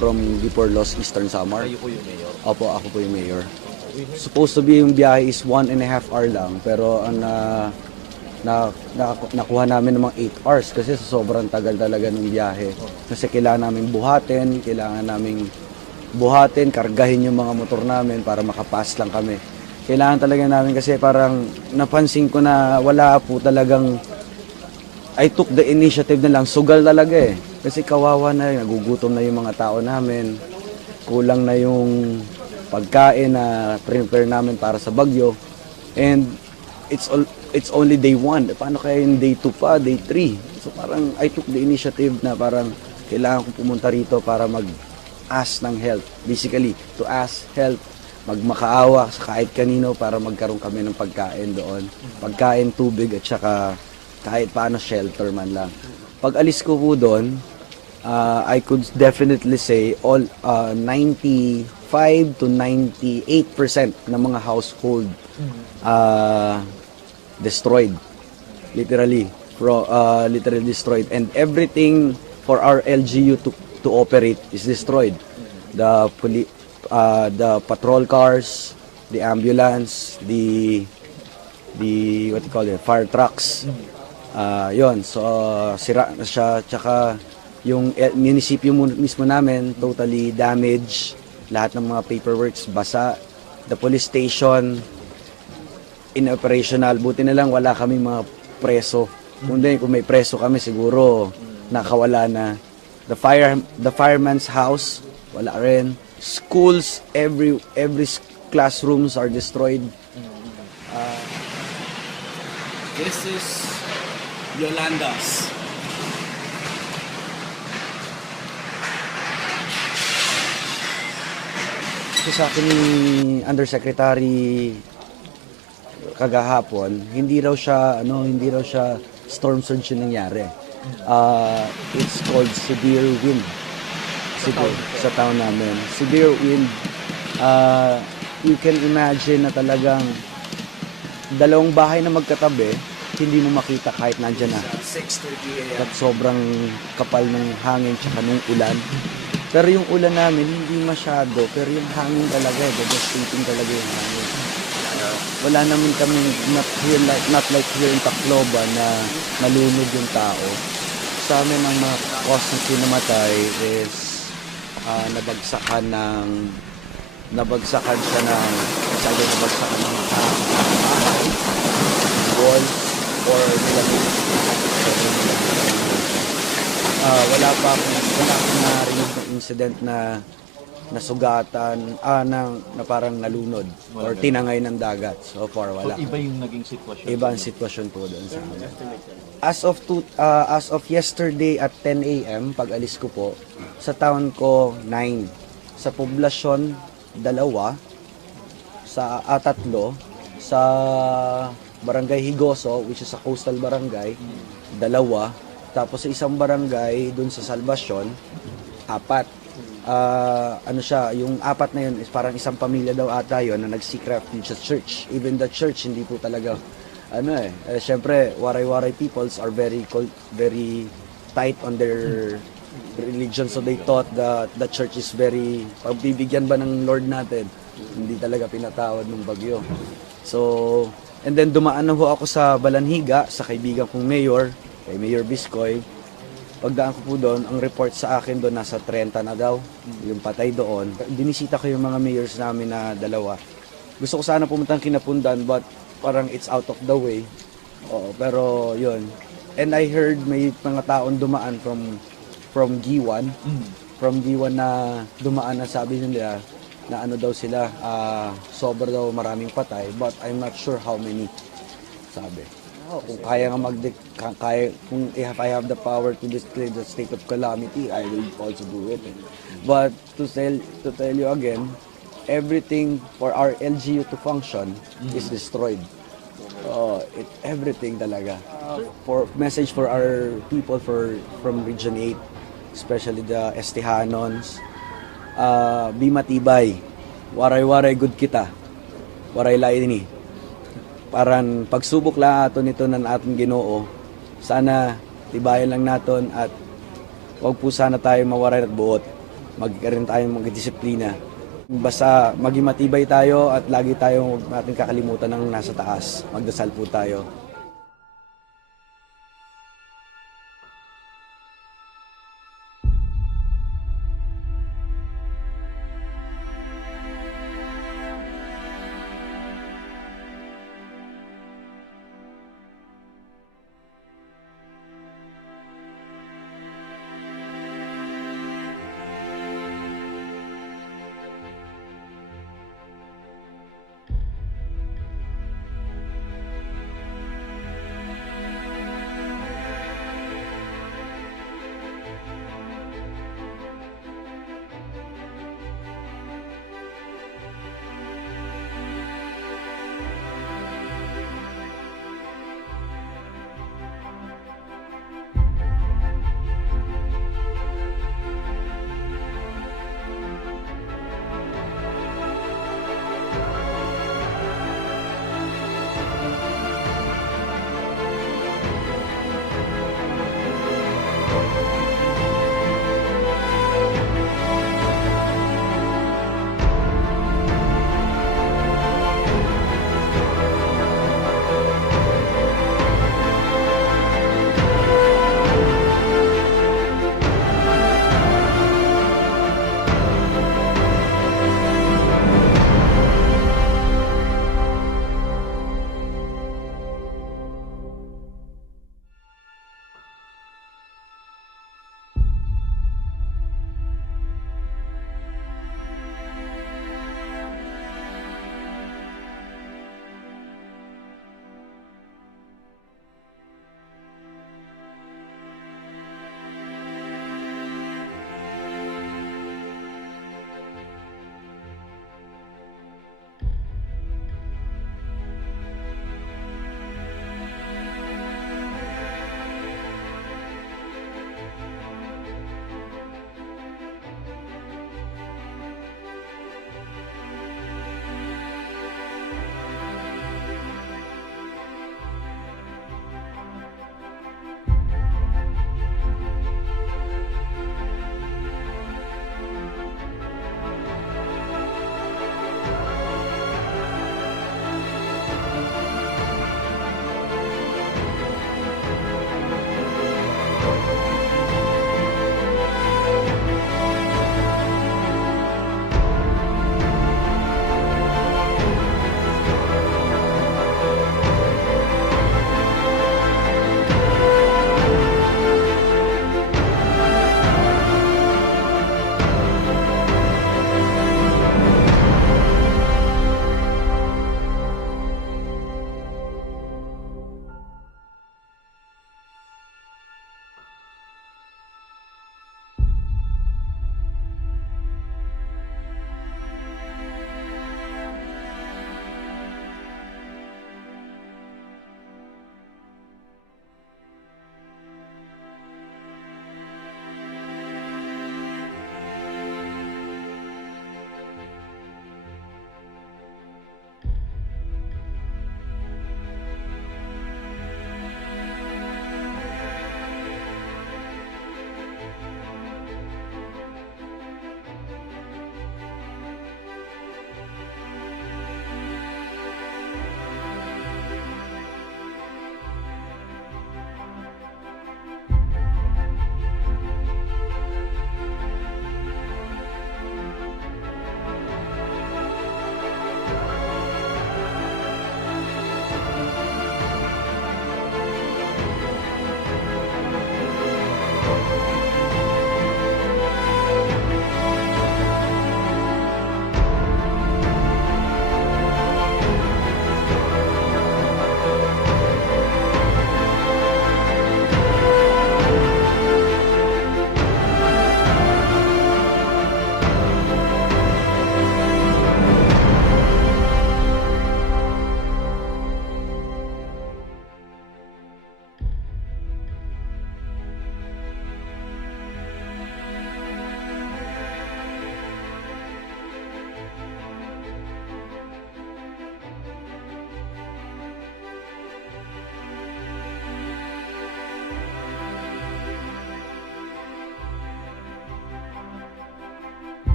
from Diporlos, Eastern Samar. Kayo po yung mayor. Opo, ako po yung mayor. Supposed to be yung biyahe is 1.5 hour lang, pero ang nakuha namin ng mga 8 hours kasi sobrang tagal talaga ng biyahe. Kasi kailangan namin buhatin, kargahin yung mga motor namin para makapass lang kami. Kailangan talaga namin kasi parang napansin ko na wala po talagang I took the initiative na lang, sugal talaga eh. Kasi kawawa na, nagugutom na yung mga tao namin. Kulang na yung pagkain na prepare namin para sa bagyo. And it's only day 1. Paano kaya yung day 2 pa, day 3? So parang I took the initiative na parang kailangan kong pumunta rito para mag-ask ng help. Basically, to ask help, magmakaawa sa kahit kanino para magkaroon kami ng pagkain doon. Pagkain, tubig at saka kahit paano shelter man lang. Pag alis ko po doon, I could definitely say all 95 to 98% ng mga household destroyed. Literally destroyed. And everything for our LGU to operate is destroyed. The patrol cars, the ambulance, the what you call it, fire trucks. Yon, so sira na siya, tsaka yung munisipyo mismo namin totally damaged, lahat ng mga paperworks basa, the police station inoperational, buti na lang wala kami mga preso, kundi kung may preso kami siguro nakawala na. The fireman's house wala rin, schools, every classrooms are destroyed. This is Yolanda's. So sa akin ni Undersecretary kagahapon, hindi raw siya storm surge yung nangyari. It's called severe wind. Sa town namin. Severe wind. You can imagine na talagang dalawang bahay na magkatabi, hindi mo makita kahit nandyan na. 6:30 a.m. At sobrang kapal ng hangin tsaka nung ulan. Pero yung ulan namin, hindi masyado. Pero yung hangin talaga, devastating talaga yung hangin. Wala naman kami, not like here in Tacloban na nalunod yung tao. Sa amin, ang mga cause ng pinamatay is nabagsakan siya ng wall or nilamig. Wala akong narinig ng incident na nasugatan, na parang nalunod or tinangay ng dagat. So far, wala. So, iba yung naging sitwasyon. Iba ang sitwasyon po doon sa amin. As of yesterday at 10 a.m., pag alis ko po, sa town ko, 9. Sa poblasyon, 2. Sa 3. Sa Barangay Higoso, which is a coastal barangay, 2. Tapos sa isang barangay, dun sa Salvacion, 4. Yung 4 na yun is parang isang pamilya daw ata yun na nag-seek refuge sa church. Even the church, hindi po talaga, syempre, waray-waray peoples are very tight on their religion. So they thought that the church is very, pagbibigyan ba ng Lord natin, hindi talaga pinatawad ng bagyo. So, and then dumaan na ho ako sa Balanhiga, sa kaibigan kong mayor, kay Mayor Biscoy. Pagdaan ko po doon, ang report sa akin doon nasa 30 na daw, yung patay doon. Binisita ko yung mga mayors namin na 2. Gusto ko sana pumunta ng Kinapundan, but parang it's out of the way. Oo, pero yun. And I heard may mga taon dumaan from Giwan. From Giwan na dumaan na, sabi nila na daw sila, sobra daw maraming patay, but I'm not sure how many, sabi. Kung kaya nga kung if I have the power to declare the state of calamity, I will also do it. But to tell you again, everything for our LGU to function is destroyed. Everything talaga. For message for our people from Region 8, especially the Estehanons, be matibay. Waray-waray good kita. Waray lain ni. Parang pagsubok lang ato nito ng ating Ginoo, sana tibayan lang naton at wag po sana tayo mawaray at buot. magkaroon tayong magdisiplina. Basta maging matibay tayo at lagi tayong huwag natin kakalimutan ng nasa taas. Magdasal po tayo.